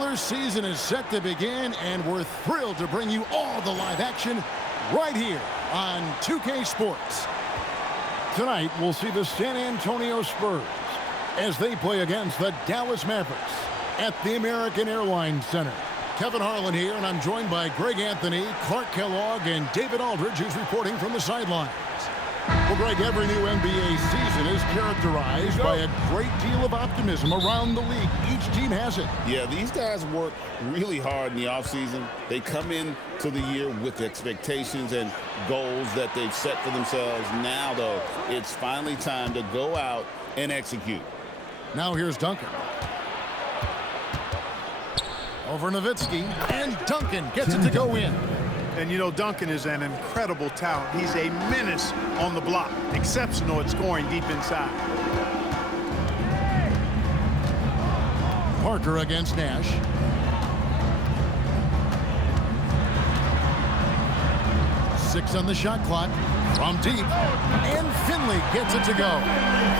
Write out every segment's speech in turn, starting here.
regular season is set to begin, and we're thrilled to bring you all the live action right here on 2K Sports. Tonight, we'll see the San Antonio Spurs as they play against the Dallas Mavericks at the American Airlines Center. Kevin Harlan here, and I'm joined by Greg Anthony, Clark Kellogg, and David Aldridge, who's reporting from the sidelines. Well, Greg, every new NBA season is characterized by a great deal of optimism around the league. Each team has it. Yeah, these guys work really hard in the offseason. They come into the year with expectations and goals that they've set for themselves. Now, though, it's finally time to go out and execute. Now here's Duncan. Over Nowitzki, and Duncan gets it to go in. And, you know, Duncan is an incredible talent. He's a menace on the block. Exceptional at scoring deep inside. Parker against Nash. Six on the shot clock. From deep. And Finley gets it to go.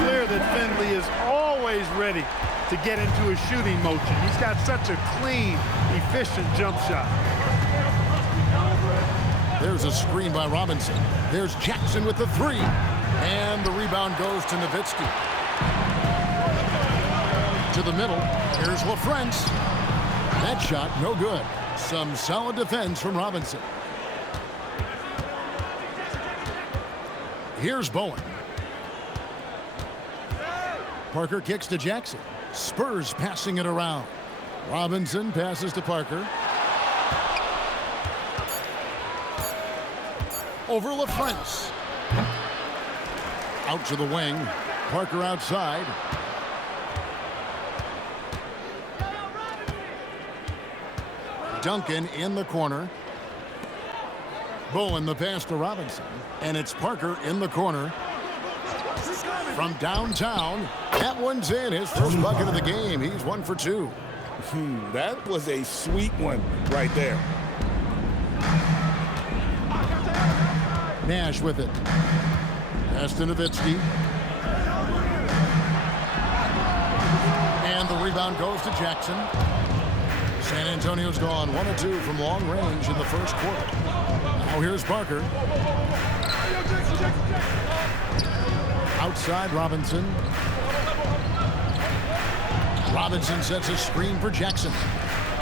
Clear that Finley is always ready to get into a shooting motion. He's got such a clean, efficient jump shot. There's a screen by Robinson. There's Jackson with the three. And the rebound goes to Nowitzki. To the middle. Here's LaFrance. That shot, no good. Some solid defense from Robinson. Here's Bowen. Parker kicks to Jackson. Spurs passing it around. Robinson passes to Parker. Over LaFrance. Out to the wing. Parker outside. Duncan in the corner. Bowen the pass to Robinson. And it's Parker in the corner. From downtown. That one's in. His first bucket of the game. He's 1 for 2. That was a sweet one right there. Nash with it. Pass to Nowitzki. And the rebound goes to Jackson. San Antonio's gone 1 of 2 from long range in the first quarter. Now here's Parker. Outside Robinson. Robinson sets a screen for Jackson.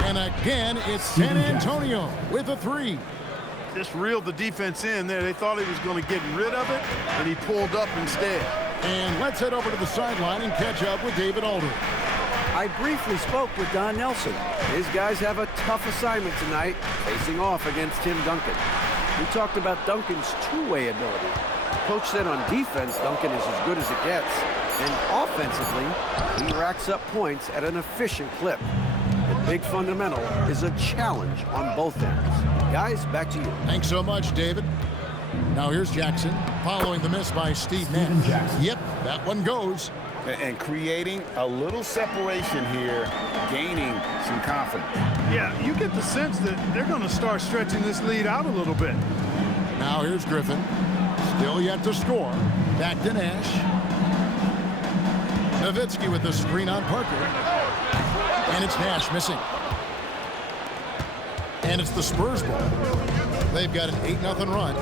And again, it's San Antonio with a three. Just reeled the defense in there. They thought he was going to get rid of it, and he pulled up instead. And let's head over to the sideline and catch up with David Aldridge. I briefly spoke with Don Nelson. His guys have a tough assignment tonight, facing off against Tim Duncan. We talked about Duncan's two-way ability. Coach said on defense, Duncan is as good as it gets. And offensively, he racks up points at an efficient clip. The big fundamental is a challenge on both ends. Guys, back to you. Thanks so much, David. Now here's Jackson, following the miss by Steve Nash. Yep, that one goes. And creating a little separation here, gaining some confidence. Yeah, you get the sense that they're going to start stretching this lead out a little bit. Now here's Griffin. Still yet to score. Back to Nash. Nowitzki with the screen on Parker. And it's Nash missing. And it's the Spurs ball. They've got an 8-0 run.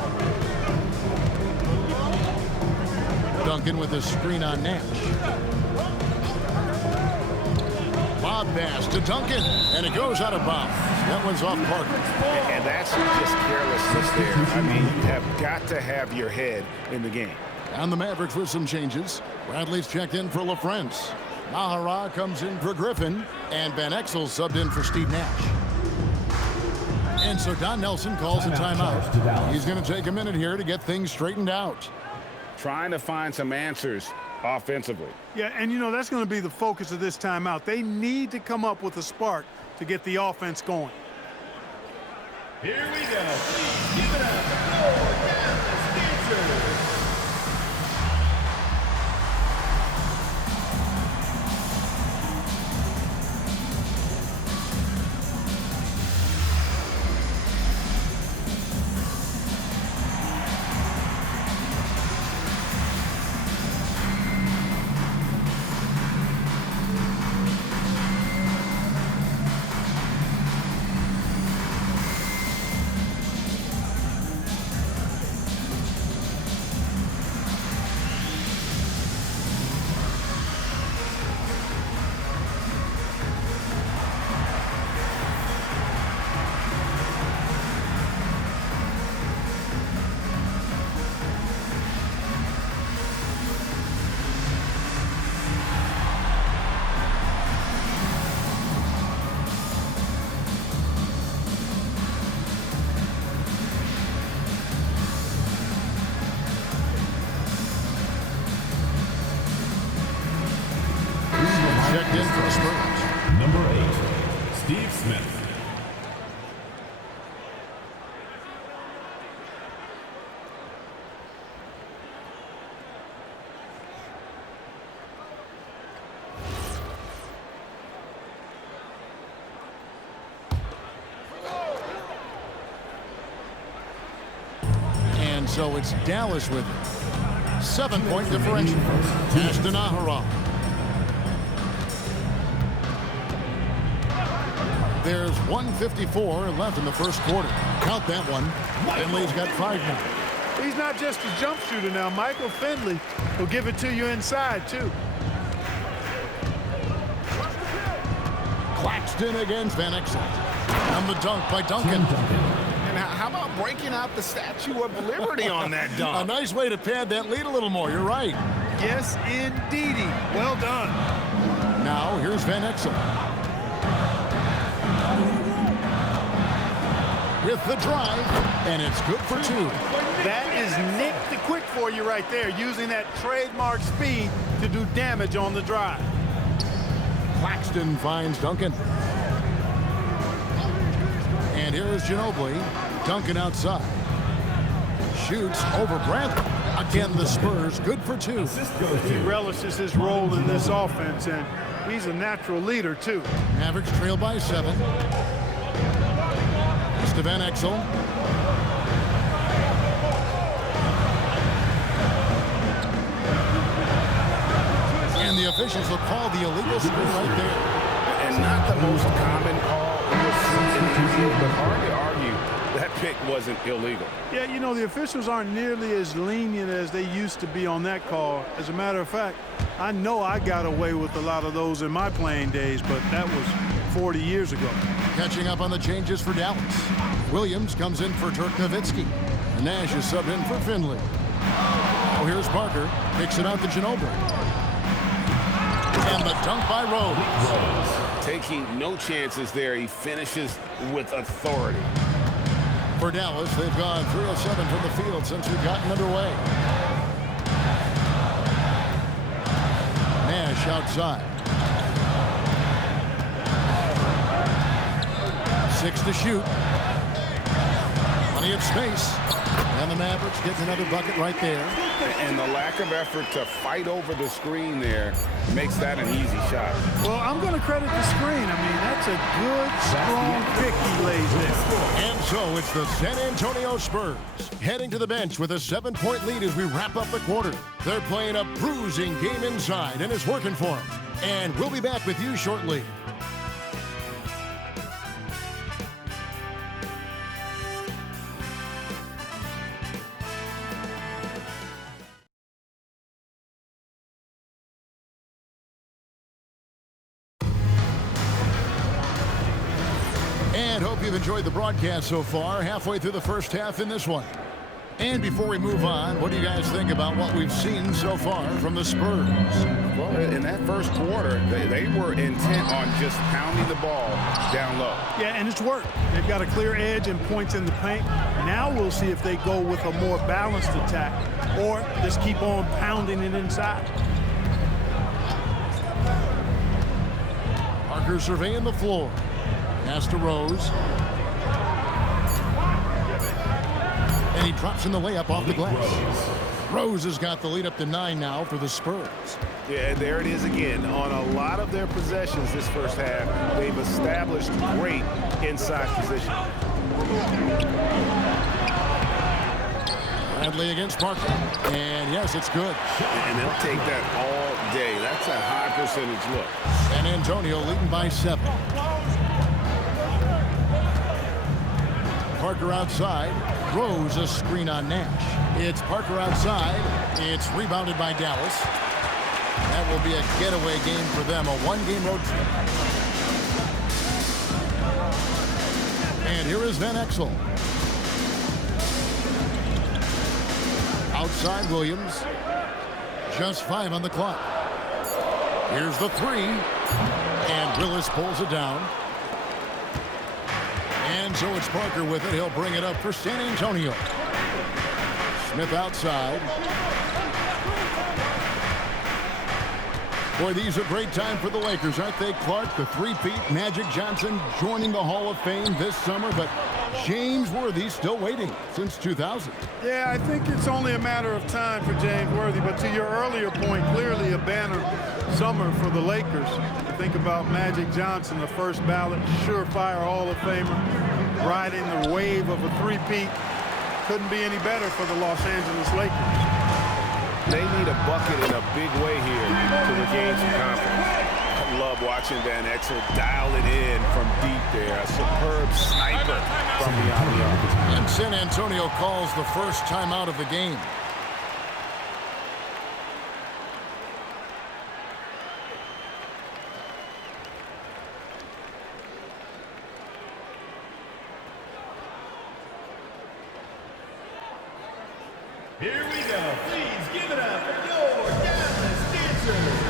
Duncan with the screen on Nash. Lob pass to Duncan, and it goes out of bounds. That one's off Parker. And that's just carelessness there. I mean, you have got to have your head in the game. And the Mavericks with some changes. Bradley's checked in for LaFrance. Mahara comes in for Griffin, and Van Exel subbed in for Steve Nash. And so Don Nelson calls a timeout. He's going to take a minute here to get things straightened out. Trying to find some answers offensively. Yeah, and you know, that's going to be the focus of this timeout. They need to come up with a spark to get the offense going. Here we go. Give it up for Dallas Dancers. Steve Smith. And so it's Dallas with it. 7-point differential. Ashton Ahara. There's 1:54 left in the first quarter. Count that one. Finley's got 5 now. He's not just a jump shooter now. Michael Finley will give it to you inside, too. Claxton against Van Exel. And the dunk by Duncan. And how about breaking out the Statue of Liberty on that dunk? A nice way to pad that lead a little more. You're right. Yes, indeedy. Well done. Now here's Van Exel. With the drive, and it's good for 2. That is Nick the Quick for you right there, using that trademark speed to do damage on the drive. Claxton finds Duncan. And here is Ginobili. Duncan outside. Shoots over Bradley. Again, the Spurs, good for 2. He relishes his role in this offense, and he's a natural leader, too. Mavericks trail by 7. To Van Exel. And the officials will call the illegal screen right there. And not the most common call we'll see in the NBA, but hard to argue that pick wasn't illegal. Yeah, you know, the officials aren't nearly as lenient as they used to be on that call. As a matter of fact, I know I got away with a lot of those in my playing days, but that was 40 years ago. Catching up on the changes for Dallas. Williams comes in for Dirk Nowitzki. Nash is subbed in for Finley. Oh, here's Parker. Kicks it out to Ginobili. And the dunk by Rose. Taking no chances there. He finishes with authority. For Dallas, they've gone 3 of 7 from the field since we've gotten underway. Nash outside. 6 to shoot. Plenty of space. And the Mavericks getting another bucket right there. And the lack of effort to fight over the screen there makes that an easy shot. Well, I'm going to credit the screen. I mean, that's a good, strong pick he lays there. And so it's the San Antonio Spurs heading to the bench with a 7-point lead as we wrap up the quarter. They're playing a bruising game inside, and it's working for them. And we'll be back with you shortly. And hope you've enjoyed the broadcast so far, halfway through the first half in this one. And before we move on, what do you guys think about what we've seen so far from the Spurs? Well, in that first quarter, they were intent on just pounding the ball down low. Yeah, and it's worked. They've got a clear edge and points in the paint. Now we'll see if they go with a more balanced attack or just keep on pounding it inside. Parker surveying the floor. Pass to Rose. And he drops in the layup off the glass. Rose has got the lead up to 9 now for the Spurs. Yeah, there it is again. On a lot of their possessions this first half, they've established great inside position. Bradley against Parker. And yes, it's good. And they'll take that all day. That's a high percentage look. San Antonio leading by 7. Parker outside. Rose a screen on Nash. It's Parker outside. It's rebounded by Dallas. That will be a getaway game for them, a 1-game road trip. And here is Van Exel. Outside Williams. Just 5 on the clock. Here's the 3. And Willis pulls it down. And so it's Parker with it. He'll bring it up for San Antonio. Smith outside. Boy, these are great time for the Lakers, aren't they, Clark? The three-peat, Magic Johnson joining the Hall of Fame this summer, but James Worthy still waiting since 2000. Yeah, I think it's only a matter of time for James Worthy, but to your earlier point, clearly a banner summer for the Lakers. You think about Magic Johnson, the first ballot, surefire Hall of Famer, riding the wave of a three-peat. Couldn't be any better for the Los Angeles Lakers. They need a bucket in a big way here to regain some confidence. I love watching Van Exel dial it in from deep there. A superb sniper from beyond the arc. And San Antonio calls the first timeout of the game. Here we go. Please give it up for your Dallas Dancers.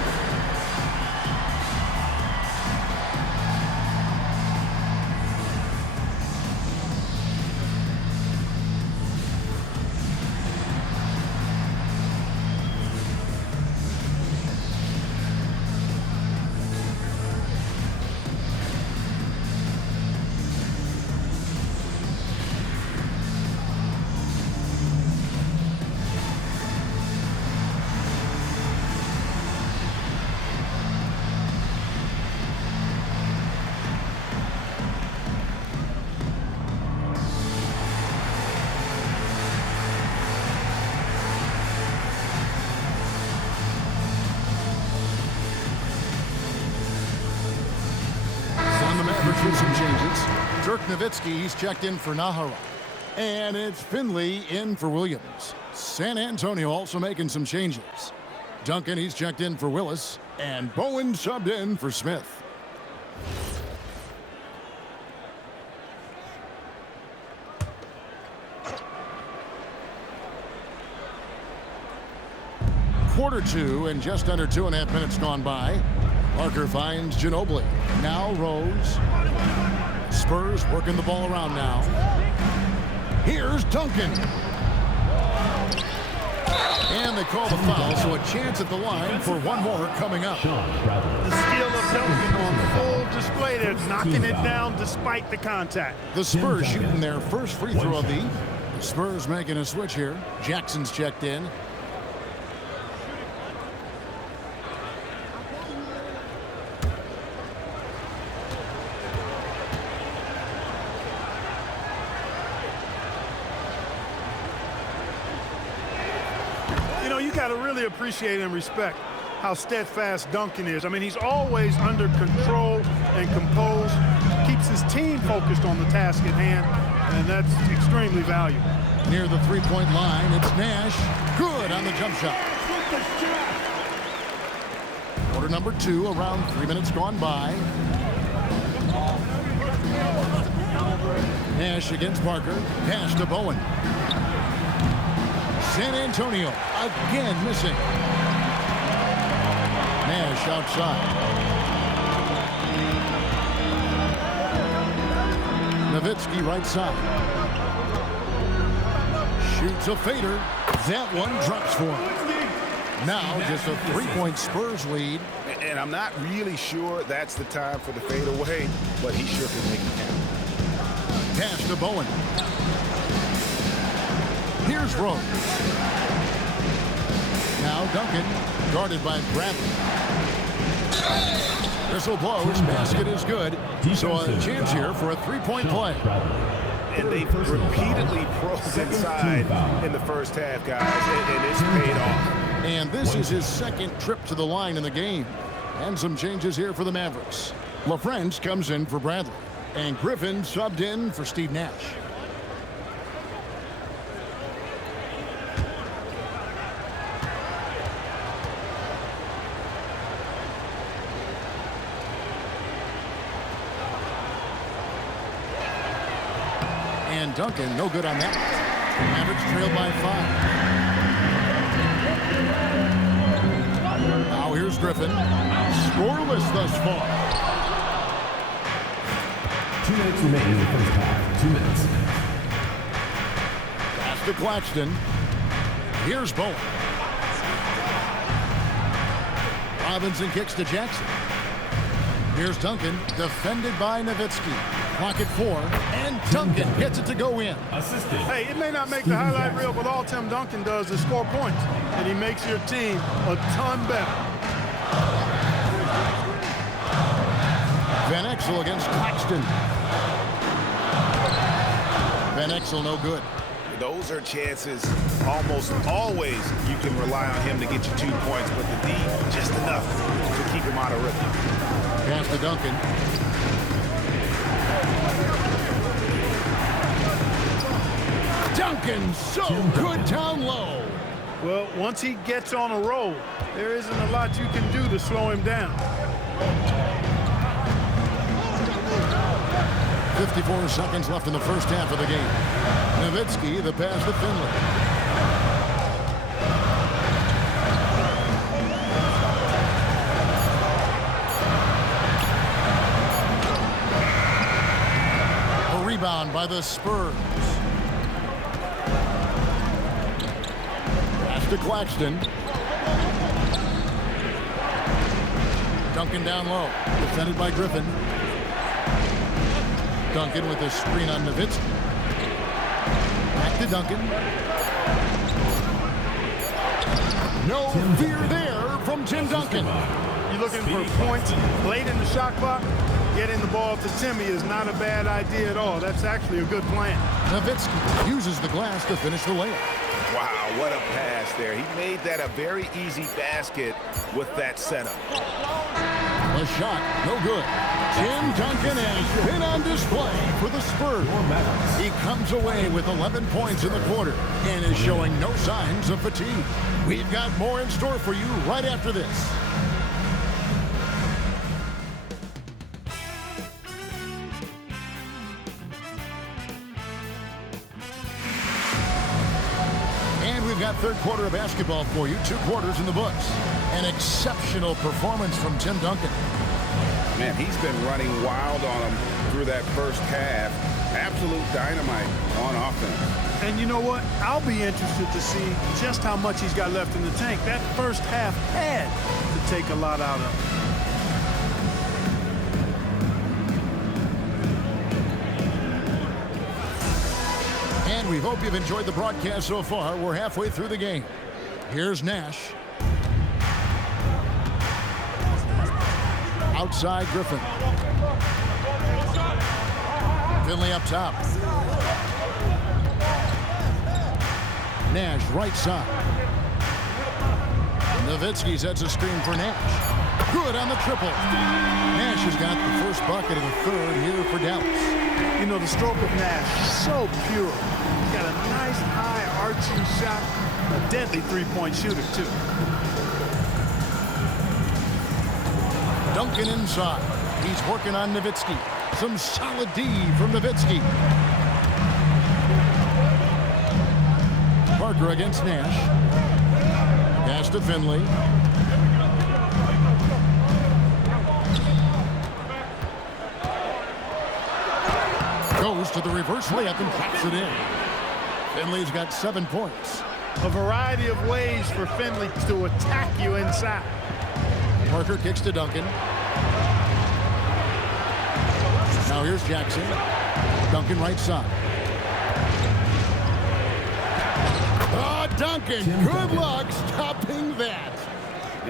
With some changes. Dirk Nowitzki, he's checked in for Nahara. And it's Finley in for Williams. San Antonio also making some changes. Duncan, he's checked in for Willis. And Bowen subbed in for Smith. Quarter two and just under 2.5 minutes gone by. Parker finds Ginobili. Now Rose. Spurs working the ball around now. Here's Duncan. And they call the foul, so a chance at the line for one more coming up. The skill of Duncan on full display there, knocking it down despite the contact. The Spurs shooting their first free throw of the Spurs making a switch here. Jackson's checked in. You got to really appreciate and respect how steadfast Duncan is. I mean, he's always under control and composed, keeps his team focused on the task at hand, and that's extremely valuable. Near the three-point line, it's Nash. Good on the jump shot. Quarter number two, around 3 minutes gone by. Nash against Parker. Pass to Bowen. San Antonio again missing. Nash outside. Nowitzki right side. Shoots a fader. That one drops for him. Now just a three-point Spurs lead. And I'm not really sure that's the time for the fadeaway, but he sure can make it count. Pass to Bowen. Here's Rose. Now Duncan, guarded by Bradley. Whistle blows, basket is good. So a chance here for a three-point play. And they've repeatedly probed inside in the first half, guys, and it's paid off. And this is his second trip to the line in the game. And some changes here for the Mavericks. LaFrance comes in for Bradley. And Griffin subbed in for Steve Nash. And Duncan, no good on that. Mavericks trailed by 5. Now here's Griffin. Scoreless thus far. 2 minutes remaining in the first half. 2 minutes. Pass to Claxton. Here's Bowen. Robinson kicks to Jackson. Here's Duncan, defended by Nowitzki. Clock at 4, and Duncan gets it to go in. Assistant. Hey, it may not make the highlight reel, but all Tim Duncan does is score points, and he makes your team a ton better. Van Exel against Claxton. Van Exel no good. Those are chances almost always you can rely on him to get you 2 points, but the D, just enough to keep him out of rhythm. Pass to Duncan. Duncan so good down low. Well, once he gets on a roll, there isn't a lot you can do to slow him down. 54 seconds left in the first half of the game. Nowitzki, the pass to Finley. A rebound by the Spurs. Pass to Claxton. Duncan down low. Defended by Griffin. Duncan with a screen on Nowitzki. Back to Duncan. No fear there from Tim Duncan. You're looking for points late in the shot clock. Getting the ball to Timmy is not a bad idea at all. That's actually a good plan. Nowitzki uses the glass to finish the layup. Wow, what a pass there. He made that a very easy basket with that setup. A shot, no good. Tim Duncan has been on display for the Spurs. He comes away with 11 points in the quarter and is showing no signs of fatigue. We've got more in store for you right after this. And we've got third quarter of basketball for you. 2 quarters in the books. An exceptional performance from Tim Duncan. Man, he's been running wild on him through that first half. Absolute dynamite on offense. And you know what? I'll be interested to see just how much he's got left in the tank. That first half had to take a lot out of him. And we hope you've enjoyed the broadcast so far. We're halfway through the game. Here's Nash. Outside Griffin. Finley up top. Nash right side. Nowitzki sets a screen for Nash. Good on the triple. Nash has got the first bucket of the third here for Dallas. You know, the stroke of Nash, so pure. He's got a nice high arching shot. A deadly three-point shooter, too. Duncan inside. He's working on Nowitzki. Some solid D from Nowitzki. Parker against Nash. Pass to Finley. Goes to the reverse layup and pops it in. Finley's got 7 points. A variety of ways for Finley to attack you inside. Parker kicks to Duncan. Now here's Jackson. Duncan right side. Oh, Duncan, good luck stopping that.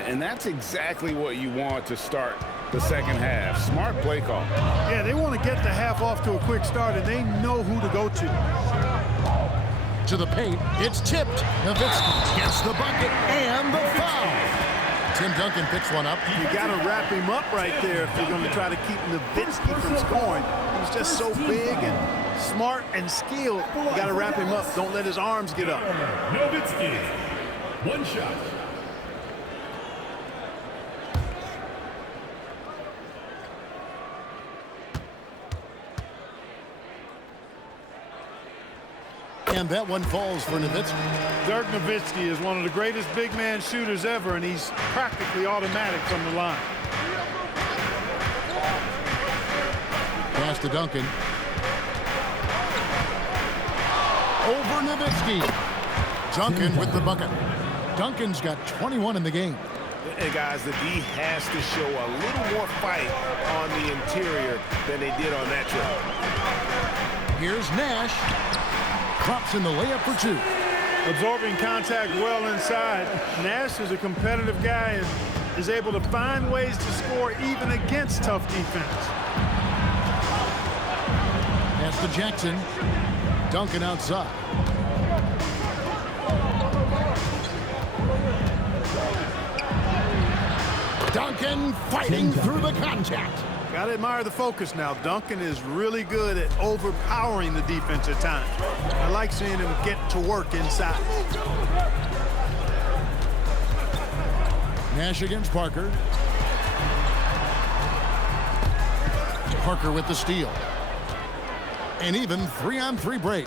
And that's exactly what you want to start the second half. Smart play call. Yeah, they want to get the half off to a quick start, and they know who to go to. To the paint, it's tipped. Nowitzki gets the bucket and the foul. Tim Duncan picks one up. You got to wrap him up right there if you're going to try to keep Nowitzki from scoring. He's just so big and smart and skilled. You got to wrap him up. Don't let his arms get up. Nowitzki, 1 shot. And that one falls for Nowitzki. Dirk Nowitzki is one of the greatest big man shooters ever, and he's practically automatic from the line. Pass to Duncan. Over Nowitzki. Duncan with the bucket. Duncan's got 21 in the game. And guys, the D has to show a little more fight on the interior than they did on that trip. Here's Nash. Drops in the layup for two. Absorbing contact well inside. Nash is a competitive guy and is able to find ways to score even against tough defense. Pass to Jackson. Duncan outside. Duncan fighting through the contact. Got to admire the focus now. Duncan is really good at overpowering the defense at times. I like seeing him get to work inside. Nash against Parker. Parker with the steal. An even 3-on-3 break.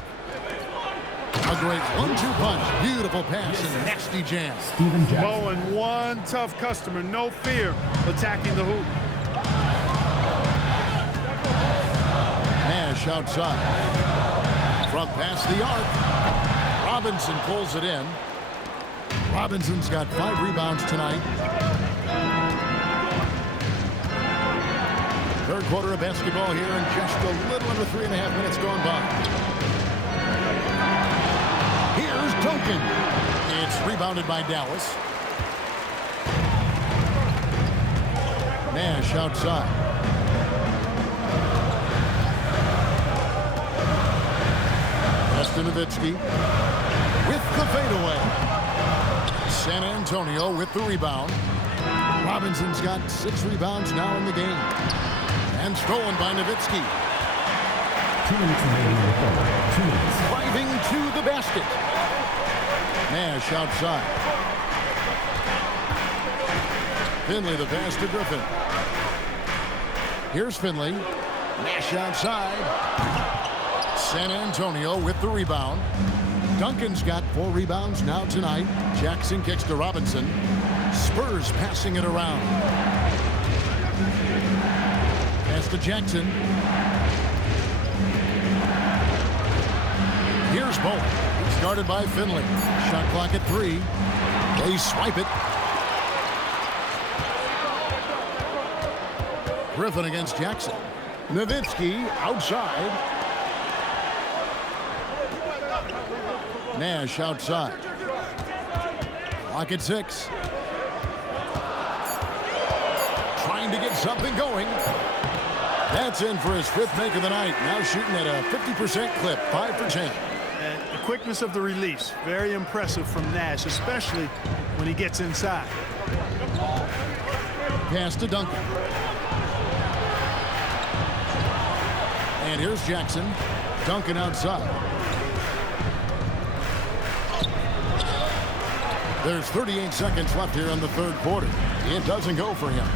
A great 1-2 punch. Beautiful pass and nasty jam. Bowen, one tough customer, no fear, attacking the hoop. Nash outside. From past the arc. Robinson pulls it in. Robinson's got 5 rebounds tonight. Third quarter of basketball here and just a little under 3.5 minutes gone by. Here's Duncan. It's rebounded by Dallas. Nash outside. Nowitzki with the fadeaway. San Antonio with the rebound. Robinson's got 6 rebounds now in the game. And stolen by Nowitzki. 2 minutes remaining in the quarter. 2 minutes. Driving to the basket. Nash outside. Finley the pass to Griffin. Here's Finley. Nash outside. San Antonio with the rebound. Duncan's got 4 rebounds now tonight. Jackson kicks to Robinson. Spurs passing it around. Pass to Jackson. Here's Bowen. He's guarded by Finley. Shot clock at 3. They swipe it. Griffin against Jackson. Nowitzki outside. Nash outside. Clock at 6. Trying to get something going. That's in for his 5th make of the night. Now shooting at a 50% clip, 5 for 10. And the quickness of the release, very impressive from Nash, especially when he gets inside. Pass to Duncan. And here's Jackson. Duncan outside. There's 38 seconds left here in the 3rd quarter. It doesn't go for him.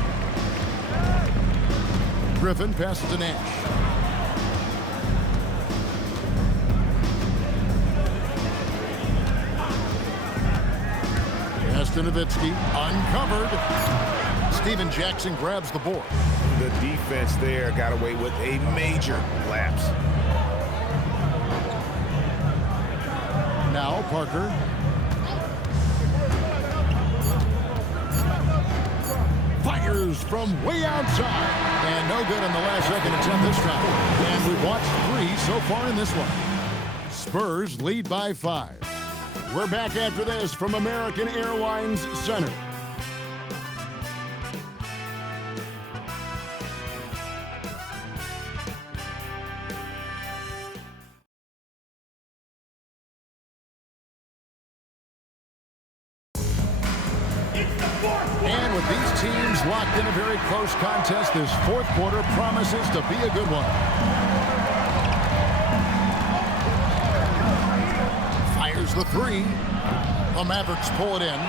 Griffin passes to Nash. Pass to Nowitzki. Uncovered. Steven Jackson grabs the board. The defense there got away with a major lapse. Now Parker. Fires from way outside. And no good on the last second attempt this time. And we've watched 3 so far in this one. Spurs lead by 5. We're back after this from American Airlines Center. And with these teams locked in a very close contest, this 4th quarter promises to be a good one. Fires the 3. The Mavericks pull it in.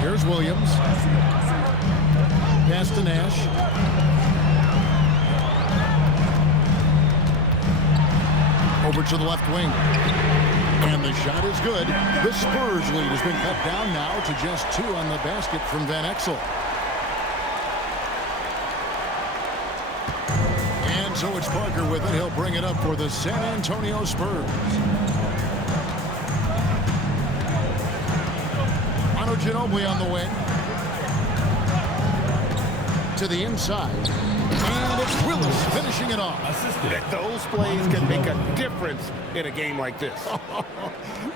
Here's Williams. Pass to Nash. Over to the left wing. And the shot is good. The Spurs lead has been cut down now to just 2 on the basket from Van Exel. And so it's Parker with it. He'll bring it up for the San Antonio Spurs. Ginobili on the wing. To the inside. And it's Willis finishing it off. Those plays can make a difference in a game like this.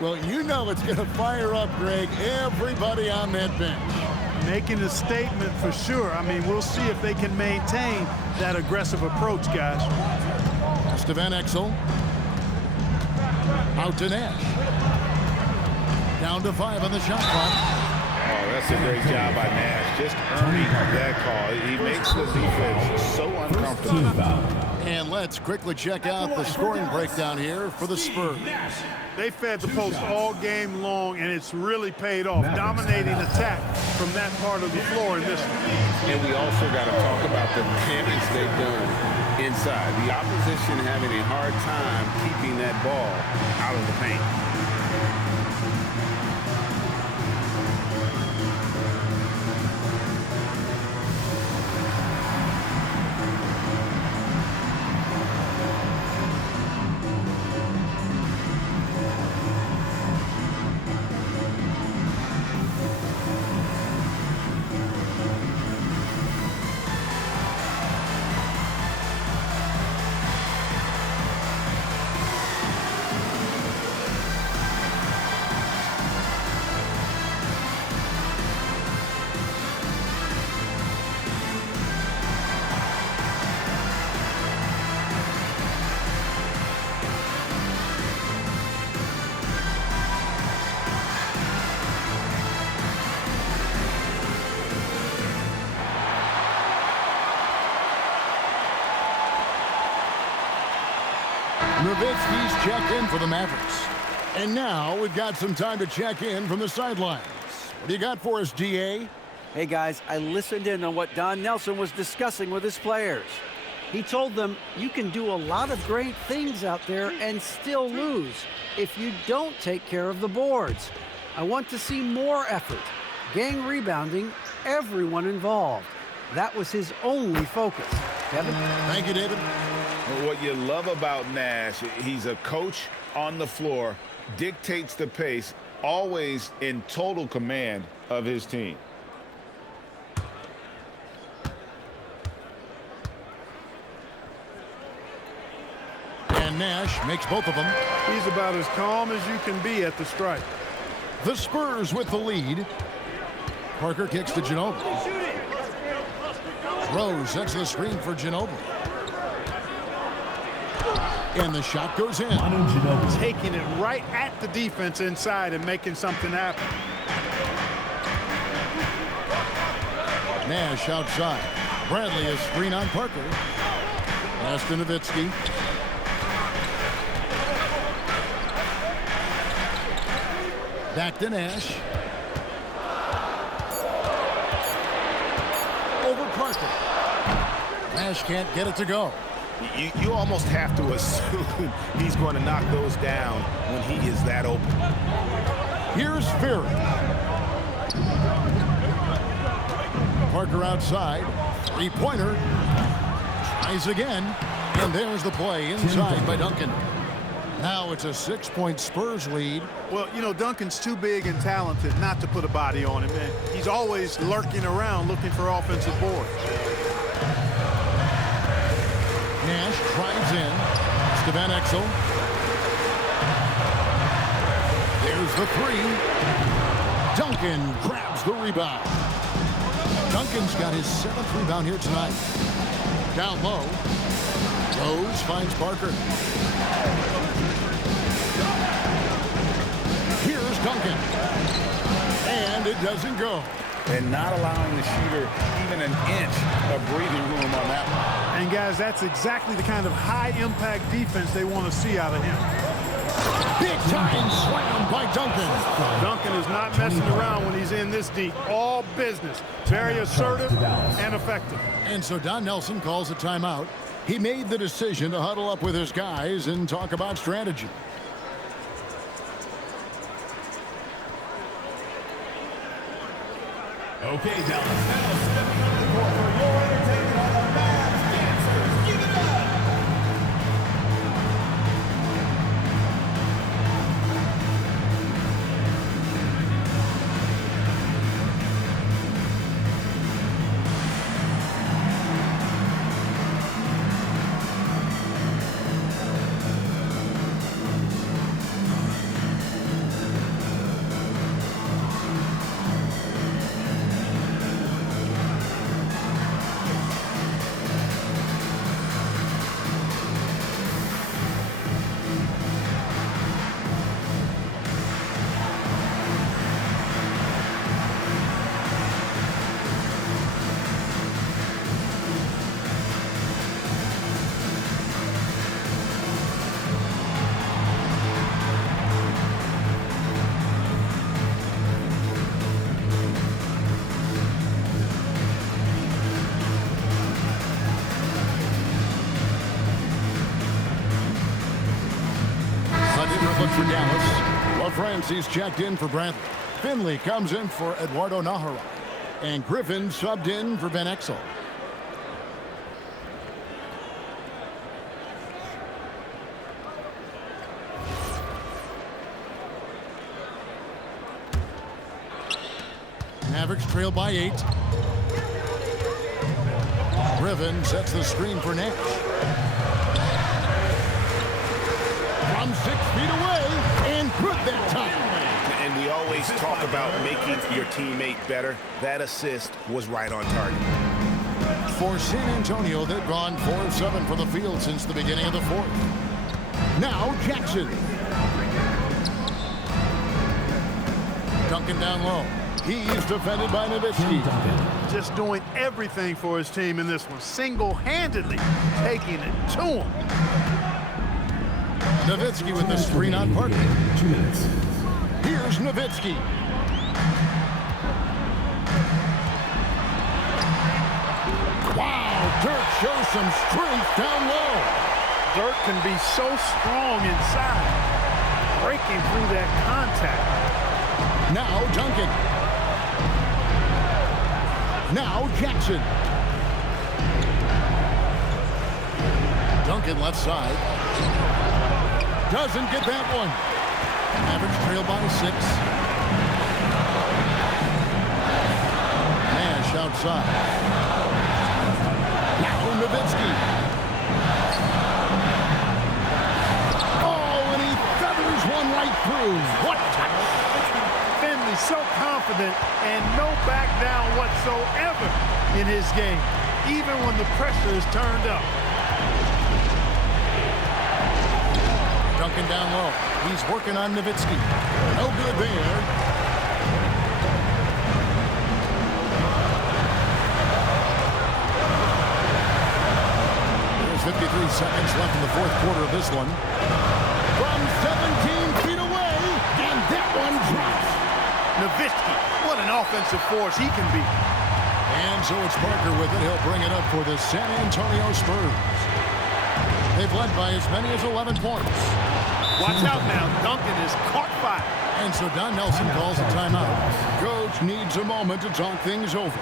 Well, you know it's going to fire up, Greg, everybody on that bench. Making a statement for sure. I mean, we'll see if they can maintain that aggressive approach, guys. Pass to Van Exel. Out to Nash. Down to 5 on the shot clock. Oh, that's a great job by Nash. Just earning that call. He makes the defense so uncomfortable. And let's quickly check out the scoring breakdown here for the Spurs. They fed the post all game long, and it's really paid off. Dominating attack from that part of the floor in this one. And we also got to talk about the damage they've done inside. The opposition having a hard time keeping that ball out of the paint. Nowitzki's checked in for the Mavericks. And now we've got some time to check in from the sidelines. What do you got for us, DA? Hey, guys, I listened in on what Don Nelson was discussing with his players. He told them you can do a lot of great things out there and still lose if you don't take care of the boards. I want to see more effort, gang rebounding, everyone involved. That was his only focus. Kevin? Thank you, David. What you love about Nash, he's a coach on the floor, dictates the pace, always in total command of his team. And Nash makes both of them. He's about as calm as you can be at the strike. The Spurs with the lead. Parker kicks to Ginobili. Rose sets the screen for Ginobili. And the shot goes in. Taking it right at the defense inside and making something happen. Nash outside. Bradley is screen on Parker. Pass to Nowitzki. Back to Nash. Over Parker. Nash can't get it to go. You almost have to assume he's going to knock those down when he is that open. Here's Fury. Parker outside. Three-pointer. Tries again. And there's the play inside by Duncan. Now it's a 6-point Spurs lead. Well, you know, Duncan's too big and talented not to put a body on him. And he's always lurking around looking for offensive boards. Nash drives in. It's to Van Exel. There's the three. Duncan grabs the rebound. Duncan's got his 7th rebound here tonight. Down low. Rose finds Parker. Here's Duncan. And it doesn't go. And not allowing the shooter even an inch of breathing room on that one. And, guys, that's exactly the kind of high-impact defense they want to see out of him. Big-time slam by Duncan. Duncan is not messing around when he's in this deep. All business. Very assertive and effective. And so Don Nelson calls a timeout. He made the decision to huddle up with his guys and talk about strategy. Okay, Dallas, now stepping up the court for your entertainment on the Mavs Dancers. Give it up! for Dallas. LaFrancie's checked in for Bradley. Finley comes in for Eduardo Nahara. And Griffin subbed in for Ben Exel. Mavericks trail by 8. Griffin sets the screen for Nash. From 6 feet away, and good that time. And we always talk about making your teammate better. That assist was right on target. For San Antonio, they've gone 4 of 7 from the field since the beginning of the fourth. Now Jackson. Duncan down low. He's defended by Nowitzki. Just doing everything for his team in this one. Single-handedly taking it to him. Nowitzki with the screen on Parker. 2 minutes. Here's Nowitzki. Wow, Dirk shows some strength down low. Dirk can be so strong inside, breaking through that contact. Now Duncan. Now Jackson. Duncan left side. Doesn't get that one. Mavericks trail by 6. Nash outside. Now Nowitzki. Oh, and he feathers one right through. What touch! Finley's so confident and no back down whatsoever in his game, even when the pressure is turned up. Duncan down low. He's working on Nowitzki. No good there. There's 53 seconds left in the fourth quarter of this one. From 17 feet away, and that one drops. Nowitzki, what an offensive force he can be. And so it's Parker with it. He'll bring it up for the San Antonio Spurs. They've led by as many as 11 points. Watch out now. Duncan is caught fire. And so Don Nelson calls a timeout. Coach needs a moment to talk things over.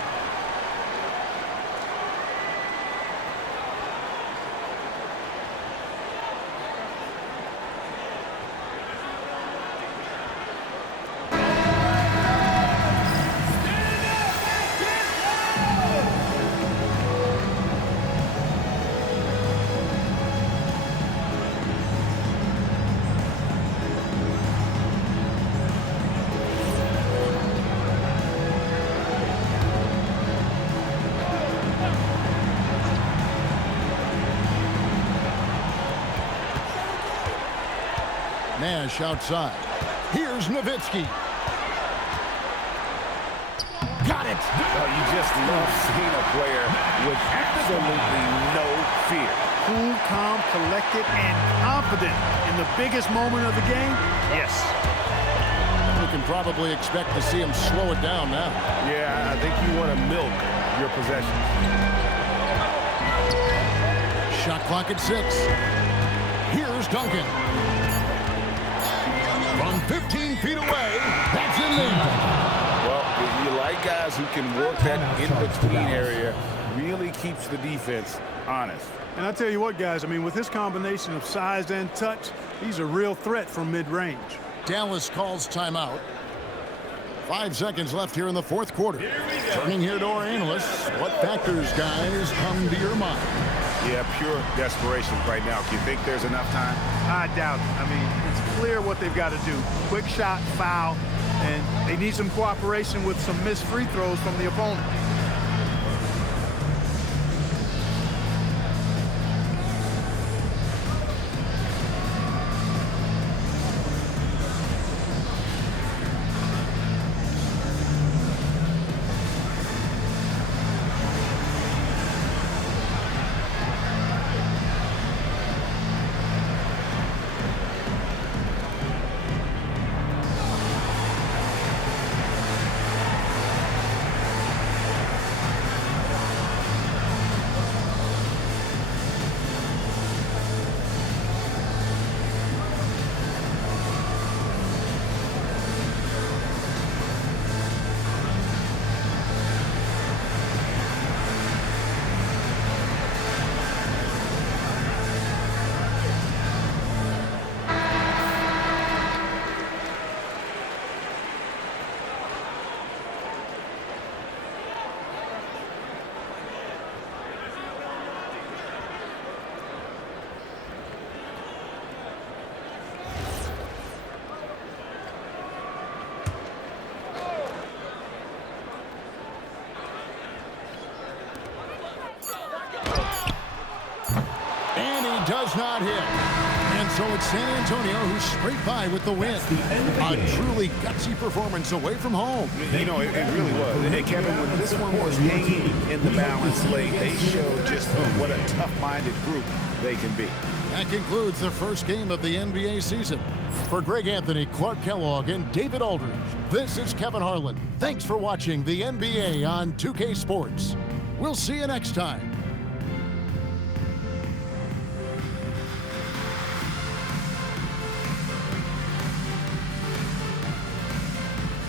Nash outside. Here's Nowitzki. Got it. Well, you just love seeing a player with absolutely no fear. Cool, calm, collected, and confident in the biggest moment of the game? Yes. You can probably expect to see him slow it down now. Yeah, I think you want to milk your possessions. Shot clock at 6. Here's Duncan. From 15 feet away, that's in there. Well, if you like guys who can work that in-between area, really keeps the defense honest. And I tell you what, guys, I mean, with this combination of size and touch, he's a real threat from mid-range. Dallas calls timeout. 5 seconds left here in the fourth quarter. Turning here to our analysts. What factors, guys, come to your mind? Yeah, pure desperation right now. Do you think there's enough time? I doubt it. I mean, it's clear what they've got to do. Quick shot, foul, and they need some cooperation with some missed free throws from the opponent. does not hit. And so it's San Antonio who scraped by with the win. A truly gutsy performance away from home. You know, it really was. And Kevin, when this one was hanging in the balance late, they showed just what a tough-minded group they can be. That concludes the first game of the NBA season. For Greg Anthony, Clark Kellogg, and David Aldridge, this is Kevin Harlan. Thanks for watching the NBA on 2K Sports. We'll see you next time.